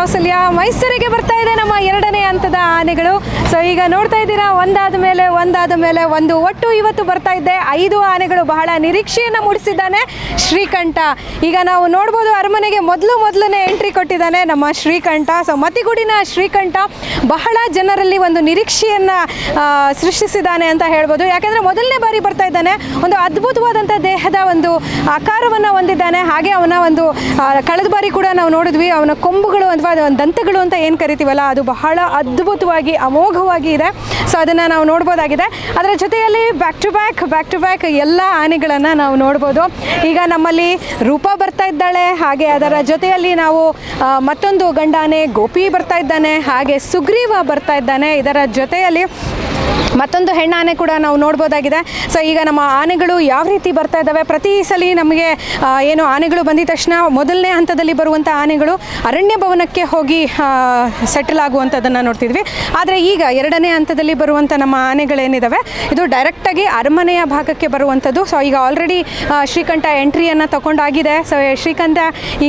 ಕೌಸಲ್ಯ. ಮೈಸೂರಿಗೆ ಬರ್ತಾ ಇದೆ ನಮ್ಮ 2ನೇ ಹಂತದ ಆನೆಗಳು. ಸೊ ಈಗ ನೋಡ್ತಾ ಇದ್ದೀರಾ, ಒಂದಾದ ಮೇಲೆ ಒಂದು. ಒಟ್ಟು ಇವತ್ತು ಬರ್ತಾ ಇದ್ದೆ 5 ಆನೆಗಳು. ಬಹಳ ನಿರೀಕ್ಷೆಯನ್ನು ಮೂಡಿಸಿದ್ದಾನೆ ಶ್ರೀಕಂಠ. ಈಗ ನಾವು ನೋಡ್ಬೋದು, ಅರಮನೆಗೆ ಮೊದಲನೇ ಎಂಟ್ರಿ ಕೊಟ್ಟಿದ್ದಾನೆ ನಮ್ಮ ಶ್ರೀಕಂಠ. ಸೊ ಮತಿಗುಡಿನ ಶ್ರೀಕಂಠ ಬಹಳ ಜನರಲ್ಲಿ ಒಂದು ನಿರೀಕ್ಷೆಯನ್ನು ಸೃಷ್ಟಿಸಿದ್ದಾನೆ ಅಂತ ಹೇಳ್ಬೋದು. ಯಾಕೆಂದರೆ ಮೊದಲನೇ ಬಾರಿ ಬರ್ತಾ ಇದ್ದಾನೆ. ಒಂದು ಅದ್ಭುತವಾದಂಥ ದೇಹದ ಒಂದು ಆಕಾರವನ್ನು ಹೊಂದಿದ್ದಾನೆ. ಹಾಗೆ ಅವನ ಒಂದು ಕಳೆದ ಬಾರಿ ಕೂಡ ನಾವು ನೋಡಿದ್ವಿ, ಅವನ ಕೊಂಬುಗಳು ಅಥವಾ ದಂತಗಳು ಅಂತ ಏನು ಕರಿತೀವಲ್ಲ, ಅದು ಬಹಳ ಅದ್ಭುತವಾಗಿ ಅಮೋಘವಾಗಿ ಇದೆ. ಸೊ ಅದನ್ನು ನಾವು ನೋಡ್ಬೋದಾಗಿದೆ. ಅದರ ಜೊತೆಯಲ್ಲಿ ಬ್ಯಾಕ್ ಟು ಬ್ಯಾಕ್ ಎಲ್ಲ ಆನೆಗಳನ್ನು ನಾವು ನೋಡ್ಬೋದು. ಈಗ ನಮ್ಮಲ್ಲಿ ರೂಪ ಬರ್ತಾ ಇದ್ದಾಳೆ. ಹಾಗೆ ಅದರ ಜೊತೆಯಲ್ಲಿ ನಾವು ಮತ್ತೊಂದು ಗಂಡಾನೆ ಗೋಪಿ ಬರ್ತಾ ಇದ್ದಾನೆ. ಹಾಗೆ ಸುಗ್ರೀವ ಬರ್ತಾ ಇದ್ದಾನೆ. ಇದರ ಜೊತೆಯಲ್ಲಿ ಮತ್ತೊಂದು ಹೆಣ್ಣಾನೆ ಕೂಡ ನಾವು ನೋಡ್ಬೋದಾಗಿದೆ. ಸೊ ಈಗ ನಮ್ಮ ಆನೆಗಳು ಯಾವ ರೀತಿ ಬರ್ತಾ ಇದ್ದಾವೆ, ಪ್ರತಿ ಸಲ ನಮಗೆ ಏನು ಆನೆಗಳು ಬಂದಿದ ತಕ್ಷಣ ಮೊದಲನೇ ಹಂತದಲ್ಲಿ ಬರುವಂಥ ಆನೆಗಳು ಅರಣ್ಯ ಭವನಕ್ಕೆ ಹೋಗಿ ಸೆಟಲ್ ಆಗುವಂಥದ್ದನ್ನು ನೋಡ್ತಿದ್ವಿ. ಆದರೆ ಈಗ 2ನೇ ಹಂತದಲ್ಲಿ ಬರುವಂಥ ನಮ್ಮ ಆನೆಗಳೇನಿದ್ದಾವೆ, ಇದು ಡೈರೆಕ್ಟಾಗಿ ಅರಮನೆಯ ಭಾಗಕ್ಕೆ ಬರುವಂಥದ್ದು. ಸೊ ಈಗ ಆಲ್ರೆಡಿ ಶ್ರೀಕಂಠ ಎಂಟ್ರಿಯನ್ನು ತಗೊಂಡಾಗಿದೆ. ಸೊ ಶ್ರೀಕಂಠ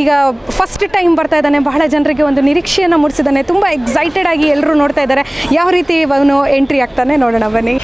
ಈಗ ಫಸ್ಟ್ ಟೈಮ್ ಬರ್ತಾ ಇದ್ದಾನೆ. ಬಹಳ ಜನರಿಗೆ ಒಂದು ನಿರೀಕ್ಷೆಯನ್ನು ಮೂಡಿಸಿದ್ದಾನೆ. ತುಂಬ ಎಕ್ಸೈಟೆಡ್ ಆಗಿ ಎಲ್ಲರೂ ನೋಡ್ತಾ ಇದ್ದಾರೆ ಯಾವ ರೀತಿ ಅವನು ಎಂಟ್ರಿ ಆಗ್ತಾನೆ. ನೋಡೋಣ ಬನ್ನಿ.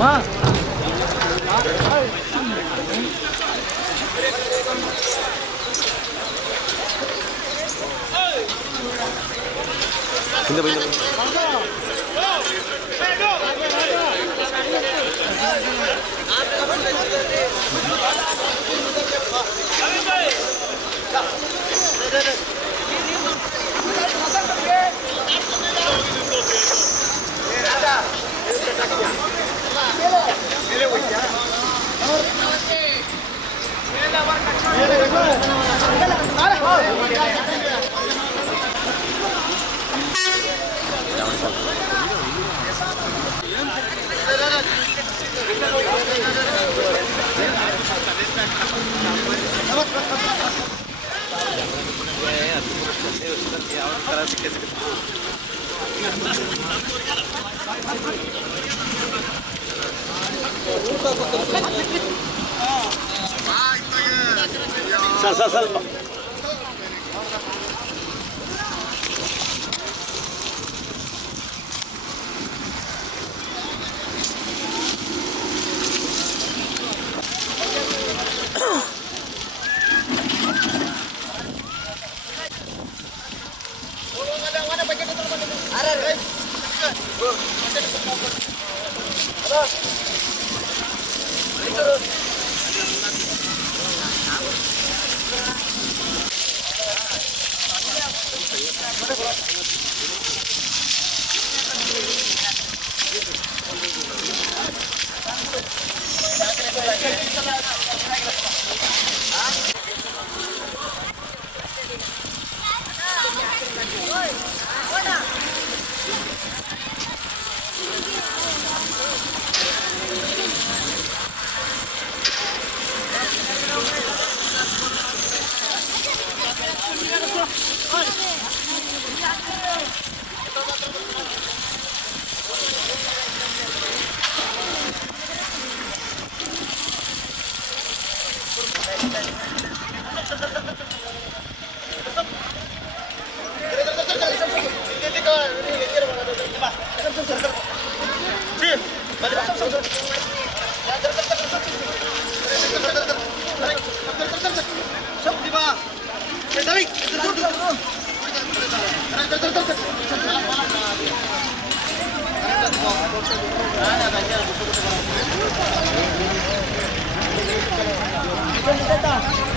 ಮಾ ಹಿಂದೆ ಬಂದ ಸ್ವಲ್ಪ Kita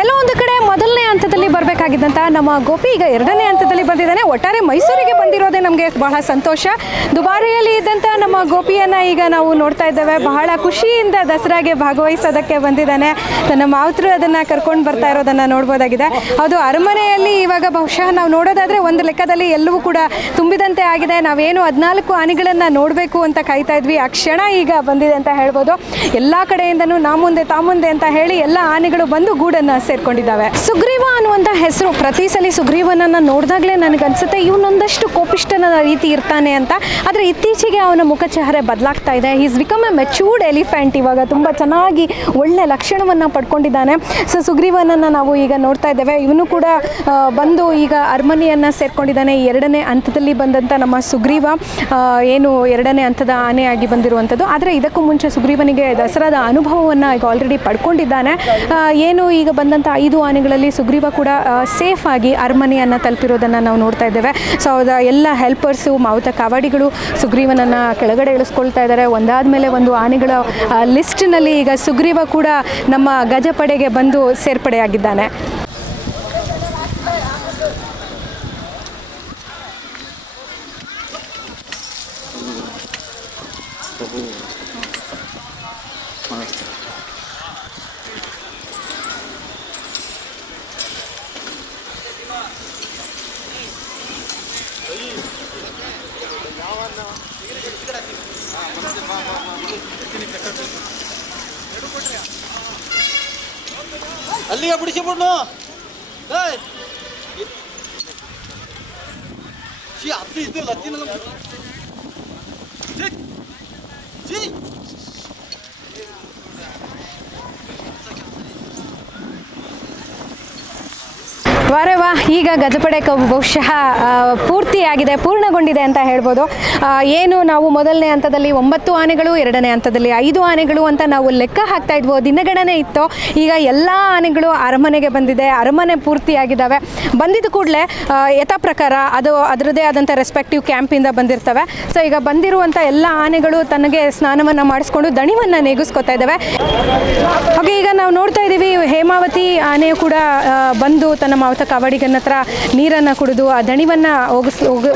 ಎಲ್ಲೋ ಒಂದು ಕಡೆ ಮೊದಲನೇ ಹಂತದಲ್ಲಿ ಬರಬೇಕಾಗಿದ್ದಂಥ ನಮ್ಮ ಗೋಪಿ ಈಗ ಎರಡನೇ ಹಂತದಲ್ಲಿ ಬಂದಿದ್ದಾನೆ. ಒಟ್ಟಾರೆ ಮೈಸೂರಿಗೆ ಬಂದಿರೋದೇ ನಮಗೆ ಬಹಳ ಸಂತೋಷ. ದುಬಾರಿಯಲ್ಲಿ ಇದ್ದಂಥ ನಮ್ಮ ಗೋಪಿಯನ್ನು ಈಗ ನಾವು ನೋಡ್ತಾ ಇದ್ದೇವೆ. ಬಹಳ ಖುಷಿಯಿಂದ ದಸರಾಗೆ ಭಾಗವಹಿಸೋದಕ್ಕೆ ಬಂದಿದ್ದಾನೆ. ತನ್ನ ಮಾವತರು ಅದನ್ನು ಕರ್ಕೊಂಡು ಬರ್ತಾ ಇರೋದನ್ನು ನೋಡ್ಬೋದಾಗಿದೆ. ಅದು ಅರಮನೆಯಲ್ಲಿ ಇವಾಗ ಬಹುಶಃ ನಾವು ನೋಡೋದಾದರೆ ಒಂದು ಲೆಕ್ಕದಲ್ಲಿ ಎಲ್ಲವೂ ಕೂಡ ತುಂಬಿದಂತೆ ಆಗಿದೆ. ನಾವೇನು 14 ಆನೆಗಳನ್ನು ನೋಡಬೇಕು ಅಂತ ಕಾಯ್ತಾ ಇದ್ವಿ, ಆ ಕ್ಷಣ ಈಗ ಬಂದಿದೆ ಅಂತ ಹೇಳ್ಬೋದು. ಎಲ್ಲ ಕಡೆಯಿಂದನೂ ನಾ ಮುಂದೆ ತಾ ಮುಂದೆ ಅಂತ ಹೇಳಿ ಎಲ್ಲ ಆನೆಗಳು ಬಂದು ಗೂಡನ್ನು ಸೇರ್ಕೊಂಡಿದ್ದಾವೆ. ಸುಗ್ರೀವ ಅನ್ನುವಂಥ ಹೆಸರು ಪ್ರತಿ ಸಲ ಸುಗ್ರೀವನನ್ನು ನೋಡಿದಾಗಲೇ ನನಗನ್ಸುತ್ತೆ ಇವನೊಂದಷ್ಟು ಕೋಪಿಷ್ಟನ ರೀತಿ ಇರ್ತಾನೆ ಅಂತ. ಆದರೆ ಇತ್ತೀಚೆಗೆ ಅವನ ಮುಖಚಹರೆ ಬದಲಾಗ್ತಾ ಇದೆ. Is become A matured elephant. ಇವಾಗ ತುಂಬ ಚೆನ್ನಾಗಿ ಒಳ್ಳೆ ಲಕ್ಷಣವನ್ನು ಪಡ್ಕೊಂಡಿದ್ದಾನೆ. ಸೊ ಸುಗ್ರೀವನನ್ನು ನಾವು ಈಗ ನೋಡ್ತಾ ಇದ್ದೇವೆ. ಇವನು ಕೂಡ ಬಂದು ಈಗ ಅರಮನೆಯನ್ನು ಸೇರ್ಕೊಂಡಿದ್ದಾನೆ. ಎರಡನೇ ಹಂತದಲ್ಲಿ ಬಂದಂಥ ನಮ್ಮ ಸುಗ್ರೀವ ಏನು ಎರಡನೇ ಹಂತದ ಆನೆಯಾಗಿ ಬಂದಿರುವಂಥದ್ದು. ಆದರೆ ಇದಕ್ಕೂ ಮುಂಚೆ ಸುಗ್ರೀವನಿಗೆ ದಸರಾದ ಅನುಭವವನ್ನು ಈಗ ಆಲ್ರೆಡಿ ಪಡ್ಕೊಂಡಿದ್ದಾನೆ. ಏನು ಈಗ ಬಂದಂಥ 5 ಆನೆಗಳಲ್ಲಿ ಸುಗ್ರೀವ ಕೂಡ ಸೇಫ್ ಆಗಿ ಅರಮನೆಯನ್ನು ತಲುಪಿರೋದನ್ನು ನಾವು ನೋಡ್ತಾ ಇದ್ದೇವೆ. ಸೊ ಎಲ್ಲ ಹೆಲ್ಪರ್ಸು ಮಾವುತ ಕಾವಾಡಿಗಳು ಸುಗ್ರೀವನನ್ನು ಕೆಳಗಡೆ ಇಳಿಸ್ಕೊಳ್ತಾ ಇದ್ದಾರೆ. ಒಂದಾದ ಮೇಲೆ ಒಂದು ಆನೆಗಳ ಲಿಸ್ಟ್ನಲ್ಲಿ ಈಗ ಸುಗ್ರೀವ ಕೂಡ ನಮ್ಮ ಗಜಪಡೆಗೆ ಬಂದು ಸೇರ್ಪಡೆಯಾಗಿದ್ದಾನೆ. ಅಲ್ಲಿಗೆ ಬಿಡಿಸಿಬಿಡ್ನು ಹತ್ತಿ ಇದ್ದು ಲತ್ತಿನ ವಾರೆ ವಾ, ಈಗ ಗಜಪಡೆ ಬಹುಶಃ ಪೂರ್ತಿಯಾಗಿದೆ, ಪೂರ್ಣಗೊಂಡಿದೆ ಅಂತ ಹೇಳ್ಬೋದು. ಏನು ನಾವು ಮೊದಲನೇ ಹಂತದಲ್ಲಿ 9 ಆನೆಗಳು, ಎರಡನೇ ಹಂತದಲ್ಲಿ 5 ಆನೆಗಳು ಅಂತ ನಾವು ಲೆಕ್ಕ ಹಾಕ್ತಾ ಇದ್ವೋ, ದಿನಗಣನೆ ಇತ್ತು. ಈಗ ಎಲ್ಲ ಆನೆಗಳು ಅರಮನೆಗೆ ಬಂದಿದೆ, ಅರಮನೆ ಪೂರ್ತಿಯಾಗಿದ್ದಾವೆ. ಬಂದಿದ್ದ ಕೂಡಲೇ ಯಥಾ ಪ್ರಕಾರ ಅದು ಅದರದ್ದೇ ಆದಂಥ ರೆಸ್ಪೆಕ್ಟಿವ್ ಕ್ಯಾಂಪಿಂದ ಬಂದಿರ್ತವೆ. ಸೊ ಈಗ ಬಂದಿರುವಂಥ ಎಲ್ಲ ಆನೆಗಳು ತನಗೆ ಸ್ನಾನವನ್ನು ಮಾಡಿಸ್ಕೊಂಡು ದಣಿವನ್ನು ನೇಗಿಸ್ಕೊತಾ ಇದ್ದಾವೆ. ಹಾಗೆ ಈಗ ನಾವು ನೋಡ್ತಾ ಇದ್ದೀವಿ, ಹೇಮಾವತಿ ಆನೆಯು ಕೂಡ ಬಂದು ತನ್ನ ಮಾವತ ಕಾವಡಿಗನ ಹತ್ರ ನೀರನ್ನು ಕುಡಿದು ಆ ದಣಿವನ್ನು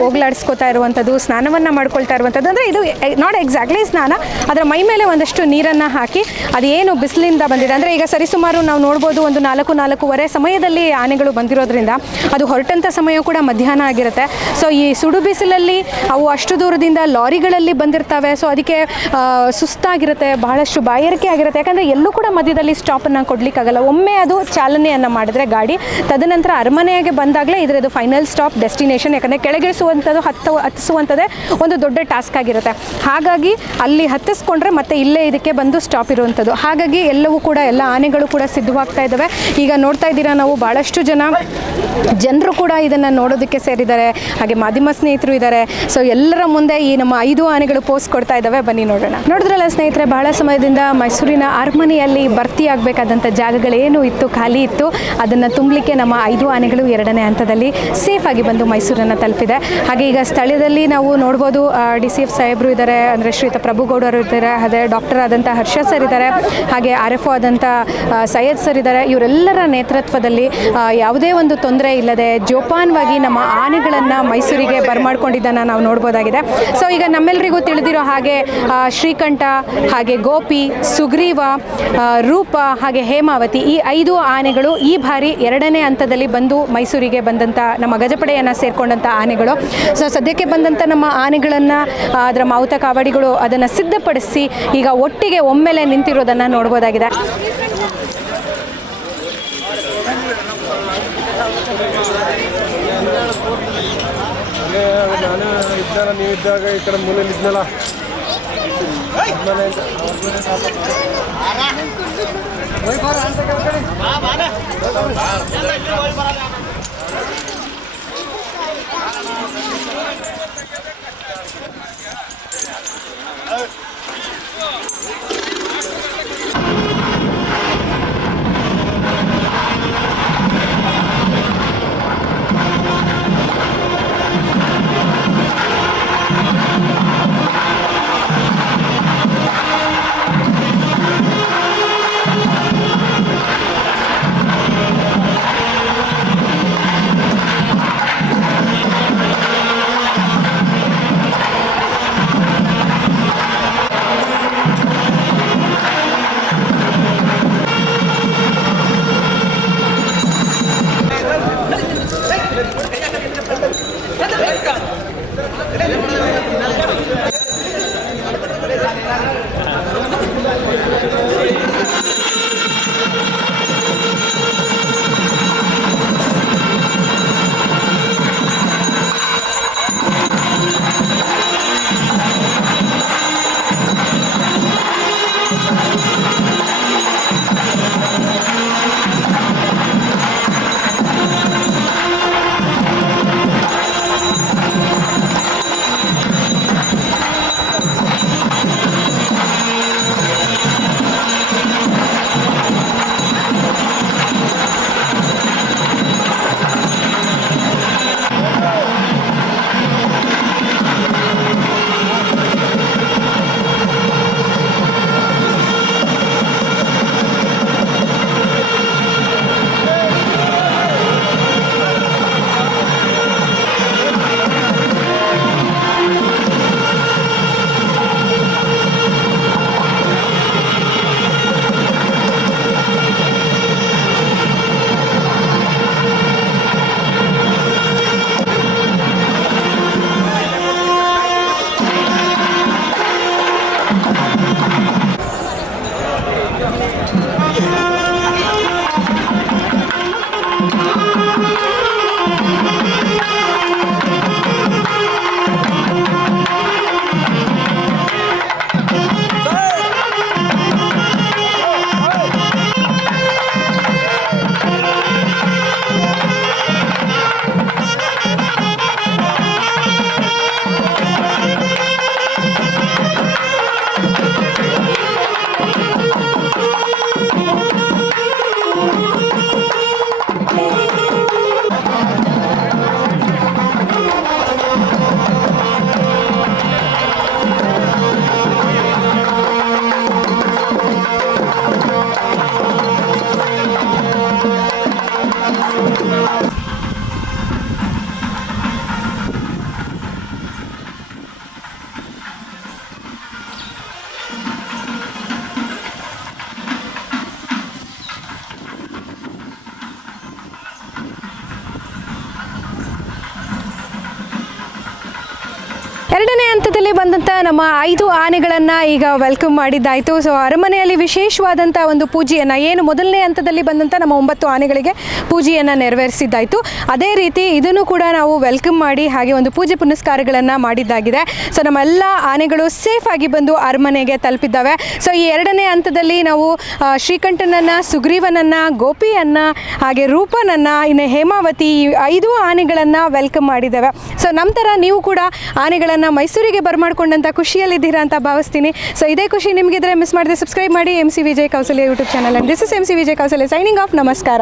ಹೋಗ್ಲಾಡಿಸ್ಕೋತಾ ಇರುವಂಥದ್ದು, ಸ್ನಾನವನ್ನು ಮಾಡ್ಕೊಳ್ತಾ ಇರುವಂಥದ್ದು. ಅಂದರೆ ಇದು ನಾಟ್ ಎಕ್ಸಾಕ್ಟ್ಲಿ ಸ್ನಾನ, ಅದರ ಮೈ ಮೇಲೆ ಒಂದಷ್ಟು ನೀರನ್ನು ಹಾಕಿ ಅದೇನು ಬಿಸಿಲಿಂದ ಬಂದಿದೆ. ಅಂದರೆ ಈಗ ಸರಿಸುಮಾರು ನಾವು ನೋಡ್ಬೋದು ಒಂದು 4-4:30 ಸಮಯದಲ್ಲಿ ಆನೆಗಳು ಬಂದಿರೋದ್ರಿಂದ ಅದು ಹೊರಟಂಥ ಸಮಯ ಕೂಡ ಮಧ್ಯಾಹ್ನ ಆಗಿರುತ್ತೆ. ಸೊ ಈ ಸುಡು ಬಿಸಿಲಲ್ಲಿ ಅವು ಅಷ್ಟು ದೂರದಿಂದ ಲಾರಿಗಳಲ್ಲಿ ಬಂದಿರ್ತವೆ. ಸೊ ಅದಕ್ಕೆ ಸುಸ್ತಾಗಿರುತ್ತೆ, ಬಹಳಷ್ಟು ಬಾಯಾರಿಕೆ ಆಗಿರುತ್ತೆ. ಯಾಕಂದರೆ ಎಲ್ಲೂ ಕೂಡ ಮಧ್ಯದಲ್ಲಿ ಸ್ಟಾಪನ್ನು ಕೊಡಲಿಕ್ಕಾಗಲ್ಲ. ಒಮ್ಮೆ ಅದು ಚಾಲನೆಯನ್ನು ಮಾಡಿದ್ರೆ ಗಾಡಿ, ತದನಂತರ ಅರಮನೆಗೆ ಬಂದಾಗಲೇ ಇದರದ್ದು ಫೈನಲ್ ಸ್ಟಾಪ್ ಡೆಸ್ಟಿನೇಷನ್. ಯಾಕಂದರೆ ಕೆಳಗಿಳಿಸುವಂಥದ್ದು ಹತ್ತಿಸುವಂಥದ್ದೇ ಒಂದು ದೊಡ್ಡ ಟಾಸ್ಕ್ ಆಗಿರುತ್ತೆ. ಹಾಗಾಗಿ ಅಲ್ಲಿ ಹತ್ತಿಸ್ಕೊಂಡ್ರೆ ಮತ್ತೆ ಇಲ್ಲೇ ಇದಕ್ಕೆ ಬಂದು ಸ್ಟಾಪ್ ಇರುವಂಥದ್ದು. ಹಾಗಾಗಿ ಎಲ್ಲವೂ ಕೂಡ ಎಲ್ಲ ಆನೆಗಳು ಕೂಡ ಸಿದ್ಧವಾಗ್ತಾ ಇದ್ದಾವೆ. ಈಗ ನೋಡ್ತಾ ಇದ್ದೀರಾ ನಾವು, ಭಾಳಷ್ಟು ಜನರು ಕೂಡ ಇದನ್ನು ನೋಡೋದಕ್ಕೆ ಸೇರಿದ್ದಾರೆ. ಹಾಗೆ ಮಾಧ್ಯಮ ಸ್ನೇಹಿತರು ಇದ್ದಾರೆ. ಸೊ ಎಲ್ಲರ ಮುಂದೆ ಈ ನಮ್ಮ 5 ಆನೆಗಳು ಪೋಸ್ ಕೊಡ್ತಾ ಇದ್ದಾವೆ. ಬನ್ನಿ ನೋಡೋಣ. ನೋಡಿದ್ರಲ್ಲ ಸ್ನೇಹಿತರೆ, ಬಹಳ ಸಮಯದಿಂದ ಮೈಸೂರಿನ ಅರಮನೆಯಲ್ಲಿ ಭರ್ತಿ ಆಗಬೇಕಾದಂಥ ಜಾಗಗಳೇನು ಇತ್ತು, ಖಾಲಿ ಇತ್ತು, ಅದನ್ನು ತುಂಬಲಿಕ್ಕೆ ನಮ್ಮ 5 ಆನೆಗಳು ಎರಡನೇ ಹಂತದಲ್ಲಿ ಸೇಫ್ ಆಗಿ ಬಂದು ಮೈಸೂರನ್ನು ತಲುಪಿದೆ. ಹಾಗೆ ಈಗ ಸ್ಥಳದಲ್ಲಿ ನಾವು ನೋಡ್ಬೋದು, DCF ಸಾಹೇಬರು ಇದ್ದಾರೆ, ಅಂದರೆ ಶ್ರೀಯುತ ಪ್ರಭುಗೌಡರು ಇದ್ದಾರೆ, ಅದೇ ಡಾಕ್ಟರ್ ಆದಂಥ ಹರ್ಷ ಸರ್ ಇದ್ದಾರೆ, ಹಾಗೆ RFO ಆದಂಥ ಸೈಯದ್ ಸರ್ ಇದ್ದಾರೆ. ಇವರೆಲ್ಲರ ನೇತೃತ್ವದಲ್ಲಿ ಯಾವುದೇ ಒಂದು ತೊಂದರೆ ಇಲ್ಲದೆ ಜೋಪಾನವಾಗಿ ನಮ್ಮ ಆನೆಗಳನ್ನು ಮೈಸೂರಿಗೆ ಬರಮಾಡ್ಕೊಂಡಿದ್ದನ್ನು ನಾವು ನೋಡ್ಬೋದಾಗಿದೆ. ಸೊ ಈಗ ನಮ್ಮೆಲ್ಲರಿಗೂ ತಿಳಿದಿರೋ ಹಾಗೆ ಶ್ರೀಕಂಠ, ಹಾಗೆ ಗೋಪಿ, ಸುಗ್ರೀವ, ರೂಪ, ಹಾಗೆ ಹೇಮಾವತಿ, ಈ 5 ಆನೆಗಳು ಈ ಬಾರಿ ಎರಡನೇ ಹಂತದಲ್ಲಿ ಬಂದು ಮೈಸೂರಿಗೆ ಬಂದಂಥ ನಮ್ಮ ಗಜಪಡೆಯನ್ನು ಸೇರಿಕೊಂಡಂಥ ಆನೆಗಳು. ಸೊ ಸದ್ಯಕ್ಕೆ ಬಂದಂಥ ನಮ್ಮ ಆನೆಗಳನ್ನು ಅದರ ಮಾವುತ ಕಾವಡಿಗಳು ಅದನ್ನು ಸಿದ್ಧಪಡಿಸಿ ಈಗ ಒಟ್ಟಿಗೆ ಒಮ್ಮೆಲೆ ನಿಂತಿರೋದನ್ನು ನೋಡ್ಬೋದಾಗಿದೆ. ನೀವು ಇದ್ದಾಗ ಈ ಕಡೆ ಮೂಲೆಯಲ್ಲಿ ಇದ್ನಲ್ಲ ಎರಡನೇ ಹಂತದಲ್ಲಿ ಬಂದಂಥ ನಮ್ಮ 5 ಆನೆಗಳನ್ನು ಈಗ ವೆಲ್ಕಮ್ ಮಾಡಿದ್ದಾಯಿತು. ಸೊ ಅರಮನೆಯಲ್ಲಿ ವಿಶೇಷವಾದಂಥ ಒಂದು ಪೂಜೆಯನ್ನು ಏನು ಮೊದಲನೇ ಹಂತದಲ್ಲಿ ಬಂದಂಥ ನಮ್ಮ 9 ಆನೆಗಳಿಗೆ ಪೂಜೆಯನ್ನು ನೆರವೇರಿಸಿದ್ದಾಯಿತು, ಅದೇ ರೀತಿ ಇದನ್ನು ಕೂಡ ನಾವು ವೆಲ್ಕಮ್ ಮಾಡಿ ಹಾಗೆ ಒಂದು ಪೂಜೆ ಪುನಸ್ಕಾರಗಳನ್ನು ಮಾಡಿದ್ದಾಗಿದೆ. ಸೊ ನಮ್ಮೆಲ್ಲ ಆನೆಗಳು ಸೇಫಾಗಿ ಬಂದು ಅರಮನೆಗೆ ತಲುಪಿದ್ದಾವೆ. ಸೊ ಈ ಎರಡನೇ ಹಂತದಲ್ಲಿ ನಾವು ಶ್ರೀಕಂಠನನ್ನು, ಸುಗ್ರೀವನನ್ನು, ಗೋಪಿಯನ್ನು, ಹಾಗೆ ರೂಪನನ್ನು, ಇನ್ನು ಹೇಮಾವತಿ, ಈ 5 ಆನೆಗಳನ್ನು ವೆಲ್ಕಮ್ ಮಾಡಿದ್ದೇವೆ. ಸೊ ನಮ್ಮ ಥರ ನೀವು ಕೂಡ ಆನೆಗಳನ್ನು ಮೈಸೂರಿಗೆ ಬರಮಾಡ್ಕೊಂಡಂಥ ಖುಷಿಯಲ್ಲಿದ್ದೀರಾ ಅಂತ ಭಾವಿಸ್ತೀನಿ. ಸೊ ಇದೇ ಖುಷಿ ನಿಮಗಿದ್ರೆ ಮಿಸ್ ಮಾಡದೆ ಸಬ್ಸ್ಕ್ರೈಬ್ ಮಾಡಿ MC Vijay Kausalya YouTube channel. And this is MC Vijay Kausalya signing off. ನಮಸ್ಕಾರ.